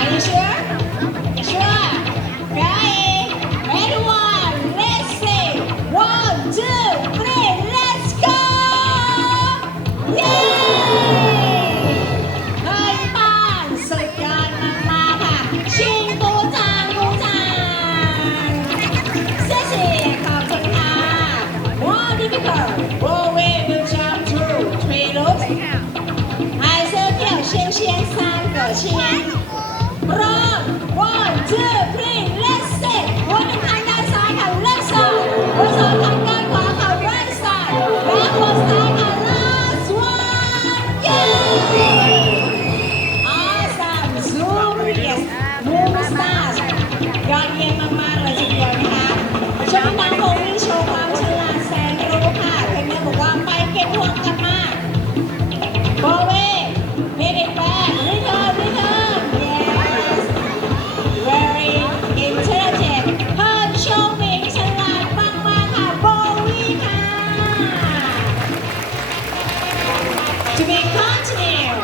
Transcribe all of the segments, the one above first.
Are you sure? Sure. Everyone, let's sing. One, two, three, let's go! Yay! To be continued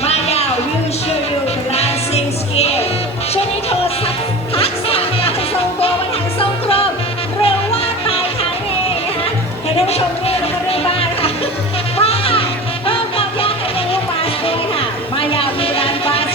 Maya will show you the dancing skill ช่วงนี้โทรศักท์ทักษะการทรงตัวบนทางทรงกลมเร็วว่าตายขาเองนะคะเห็นท่านผู้ชมเรียกแล้วก็เรื่องบ้านค่ะมาค่ะเพิ่มความยากให้ในลูกบาสด้วยค่ะ มายาวมีร้านบาส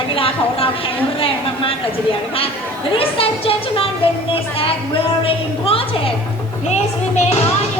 นักกีฬาของเราแข็งแรงมากๆเลยทีเดียวนะคะ Ladies and gentlemen the next act very important Please remain on your